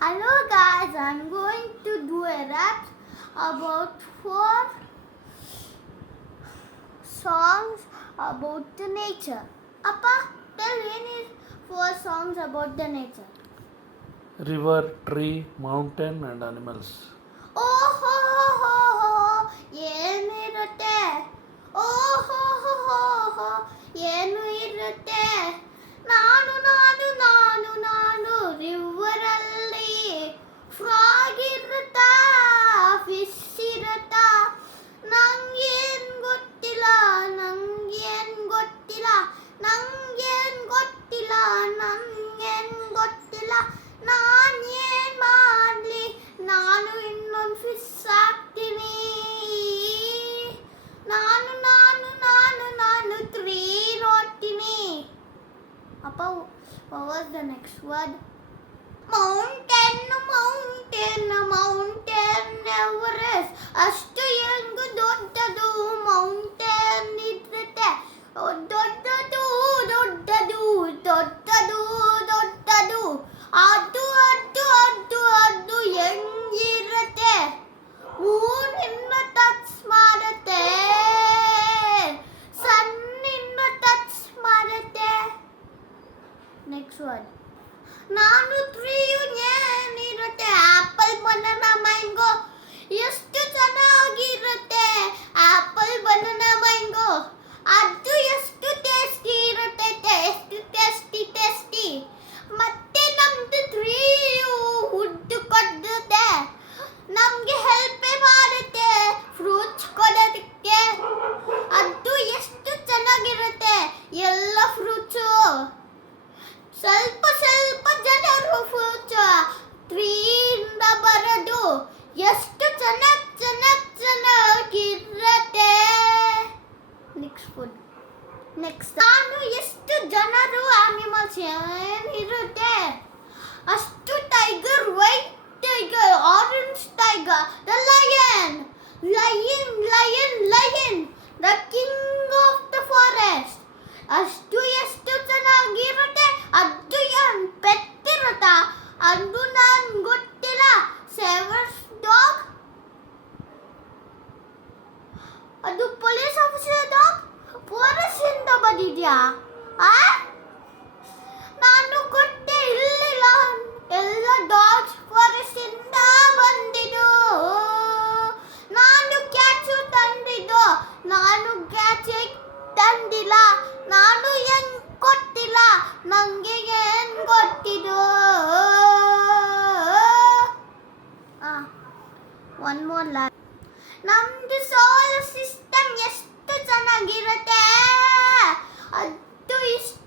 Hello guys, I'm going to do a rap about 4 songs about the nature. Appa, tell any 4 songs about the nature. River, tree, mountain and animals. Oh ho ho ho ho, ಏನಿರುತ್ತೆ? Oh ho ho ho ho, ಏನು ಇರುತ್ತೆ? ನಾನು ರಿವರಲ್ಲಿ frog ಇರುತ್ತಾ, fish ಇರುತ್ತಾ? ನಂಗೇನ್ ಗೊತ್ತಿಲ್ಲ, ನಂಗೇನ್ ಗೊತ್ತಿಲ್ಲ, ನಂಗೇನ್ ಗೊತ್ತಿಲ್ಲ, ನಂಗೇನ್ ಗೊತ್ತಿಲ್ಲ. ನಾನೇನ್ ಮಾಡ್ಲಿ, ನಾನು ಇನ್ನೊಂದು ಫಿಶ್ ಹಾಕ್ತೀನಿ. ನಾನು 3 ನೋಡ್ತೀನಿ. ಅಪ್ಪ, what was the next word? Mountain, mountain, mountain Everest. ಅಷ್ಟು ಹೆಂಗು ದೊಡ್ಡದು ಮೌಂಟೇನ್ ಇರುತ್ತೆ. ದೊಡ್ಡದು ದೊಡ್ಡದು ದೊಡ್ಡದು ದೊಡ್ಡದು. ಅದು ಅದು ಅದು ಅದು ಹೆಂಗಿರುತ್ತೆ? ಮೂನಿನ್ನ ಟಚ್ ಮಾಡುತ್ತೆ, ಸನ್ನಿನ್ನ ಟಚ್ ಮಾಡುತ್ತೆ. Next word. ನಾನು 3 ಏನಿರುತ್ತೆ? Apple, banana, mango. ಎಷ್ಟು ಚೆನ್ನಾಗಿರುತ್ತೆ ಆಪಲ್, ಬನಾನಾ, ಮ್ಯಾಂಗೋ. ಅದು ಎಷ್ಟು ಟೇಸ್ಟಿ ಇರುತ್ತೆ, ಟೇಸ್ಟಿ. ಮತ್ತೆ ನಮ್ದು 3 ಹುಡ್ಡು ಕೊಡುತ್ತೆ, ನಮ್ಗೆ ಹೆಲ್ಪ್ ಮಾಡುತ್ತೆ ಫ್ರೂಟ್ಸ್ ಕೊಡೋದಕ್ಕೆ. ಅದು ಎಷ್ಟು ಚೆನ್ನಾಗಿರುತ್ತೆ ಎಲ್ಲ ಫ್ರೂಟ್ಸು. ಸ್ವಲ್ಪ ಜನರು ಫ್ರೂಟ್ಸ್ 3 ಇಂದ ಬರೋದು ಎಷ್ಟು ಚೆನ್ನಾಗಿರುತ್ತೆ. Next food. ನೆಕ್ಸ್ಟ್. ನಾನು ಎಷ್ಟು ಜನರು ಆನಿಮಲ್ಸ್ ಏನಿರುತ್ತೆ ಅಷ್ಟು. Tiger, white tiger, orange tiger, the lion, the king of the forest. ಅಷ್ಟು ಎಷ್ಟು ಚೆನ್ನಾಗಿರುತ್ತೆ. ಅದು ಏನ್ ಪೆಟ್ಟಿರುತ್ತ, ಅದು ನನ್ಗೆ ಗೊತ್ತಿಲ್ಲ. ಸೇವರ್ಸ್ ಡಾಗ್, ಅದು ಪೊಲೀಸ್ ಆಫೀಸರ್ ಡಾಗ್, ಫಾರೆಸ್ಟ್ ಇಂದ ಬಂದಿದ್ಯಾ? ನಾನು ಗೊತ್ತೇ ಇರಲಿಲ್ಲ, ಎಲ್ಲ ಡಾಗ್ಸ್ ಫಾರೆಸ್ಟ್ ಇಂದ ಬಂದಿದ್ದು. ನಾನು ಕ್ಯಾಚು ತಂದಿದ್ದು, ನಾನು ಕ್ಯಾಚ್ ತಂದಿಲ್ಲ. ನಾನು ಹೆಂಗ್ ಗೊತ್ತಿಲ್ಲ, ನಂಗೆ ಏನ್ ಗೊತ್ತಿದ್ದು. One more line. ನಮ್ದು ಸೋಲಾರ್ ಸಿಸ್ಟಮ್ ಎಷ್ಟು ಚೆನ್ನಾಗಿರುತ್ತೆ, ಅದು ಇಷ್ಟು